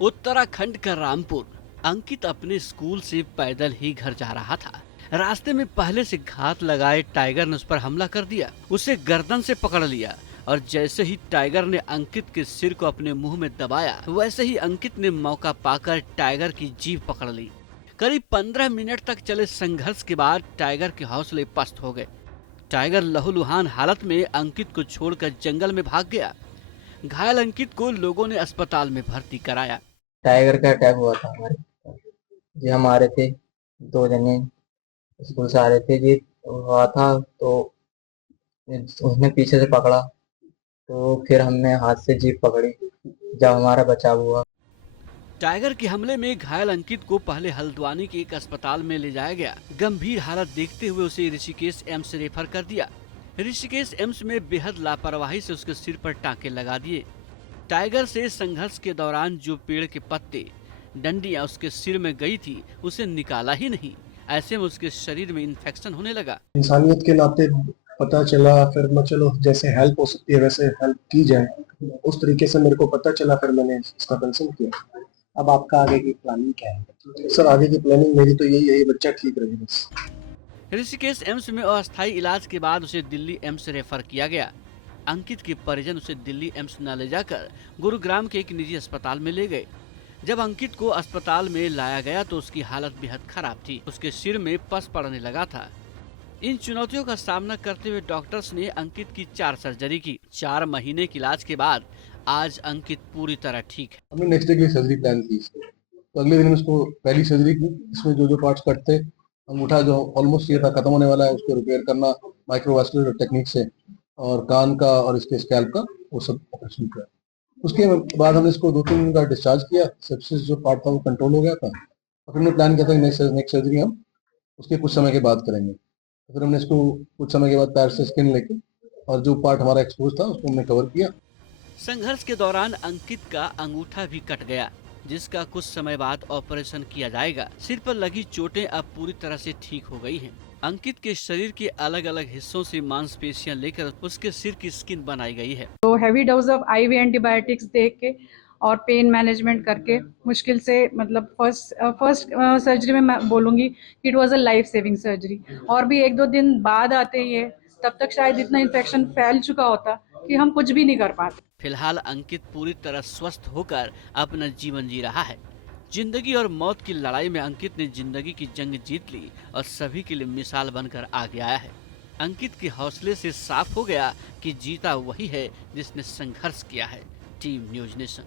उत्तराखंड का रामपुर। अंकित अपने स्कूल से पैदल ही घर जा रहा था। रास्ते में पहले से घात लगाए टाइगर ने उस पर हमला कर दिया। उसे गर्दन से पकड़ लिया और जैसे ही टाइगर ने अंकित के सिर को अपने मुंह में दबाया, वैसे ही अंकित ने मौका पाकर टाइगर की जीभ पकड़ ली। करीब 15 मिनट तक चले संघर्ष के बाद टाइगर के हौसले पस्त हो गए। टाइगर लहूलुहान हालत में अंकित को छोड़कर जंगल में भाग गया। घायल अंकित को लोगों ने अस्पताल में भर्ती कराया। टाइगर का अटैक हुआ था हमारे। जी हम आ रहे थे, दो जने स्कूल से आ रहे थे जी। हुआ था तो उसने पीछे से पकड़ा, तो फिर हमने हाथ से जीप पकड़ी जब हमारा बचाव हुआ। टाइगर के हमले में घायल अंकित को पहले हल्द्वानी के एक अस्पताल में ले जाया गया। गंभीर हालत देखते हुए उसे ऋषिकेश एम्स रेफर कर दिया। ऋषिकेश एम्स में बेहद लापरवाही से उसके सिर पर टांके लगा दिए। टाइगर से संघर्ष के दौरान जो पेड़ के पत्ते डंडियां उसके सिर में गई थी, उसे निकाला ही नहीं। ऐसे में उसके शरीर में इन्फेक्शन होने लगा। इंसानियत के नाते पता चला, फिर मैं चलो जैसे हेल्प हो सकती है वैसे हेल्प की जाए, उस तरीके से मेरे को पता चला, फिर मैंने इसका कंसल्ट किया। अब आपका आगे की प्लानिंग क्या है? सर आगे की प्लानिंग मेरी तो यही है, ये बच्चा ठीक रहे बस। ऋषिकेश एम्स में अस्थायी इलाज के बाद उसे दिल्ली एम्स रेफर किया गया। अंकित के परिजन उसे दिल्ली एम्स न ले जाकर गुरुग्राम के एक निजी अस्पताल में ले गए। जब अंकित को अस्पताल में लाया गया तो उसकी हालत बेहद खराब थी। उसके सिर में पस पड़ने लगा था। इन चुनौतियों का सामना करते हुए डॉक्टर्स ने अंकित की 4 सर्जरी की। 4 महीने के इलाज के बाद आज अंकित पूरी तरह ठीक है। हमने नेक्स्ट डे की सर्जरी प्लान की इसको, तो अगले दिन उसको पहली सर्जरी की। इसमें जो जो पार्ट्स कटते, अंगूठा जो ऑलमोस्ट ये था खत्म होने वाला है, उसको रिपेयर करना माइक्रोवास्कुलर टेक्निक से, और कान का और इसके स्कैल्प का वो सब ऑपरेशन किया। उसके बाद हमने इसको 2-3 दिन का डिस्चार्ज किया। सेप्सिस जो पार्ट था वो कंट्रोल हो गया था, और फिर हमने प्लान किया था कि नेक्स्ट सर्जरी हम उसके कुछ समय के बाद करेंगे। तो फिर हमने इसको कुछ समय के बाद पैर से स्किन लेके और जो पार्ट हमारा एक्सपोज था उसको हमने कवर किया। संघर्ष के दौरान अंकित का अंगूठा भी कट गया, जिसका कुछ समय बाद ऑपरेशन किया जाएगा। सिर पर लगी चोटें अब पूरी तरह से ठीक हो गई हैं। अंकित के शरीर के अलग अलग हिस्सों से मांसपेशियां लेकर उसके सिर की स्किन बनाई गई है। तो heavy dose of IV antibiotics दे के और पेन मैनेजमेंट करके मुश्किल से मतलब फर्स्ट सर्जरी में मैं बोलूँगी कि it was a life saving surgery. और भी 1-2 दिन बाद आते ही है, तब तक शायद इतना इन्फेक्शन फैल चुका होता कि हम कुछ भी नहीं कर पाते। फिलहाल अंकित पूरी तरह स्वस्थ होकर अपना जीवन जी रहा है। जिंदगी और मौत की लड़ाई में अंकित ने जिंदगी की जंग जीत ली और सभी के लिए मिसाल बनकर आगे आया है। अंकित के हौसले से साफ हो गया कि जीता वही है जिसने संघर्ष किया है। Team news nation.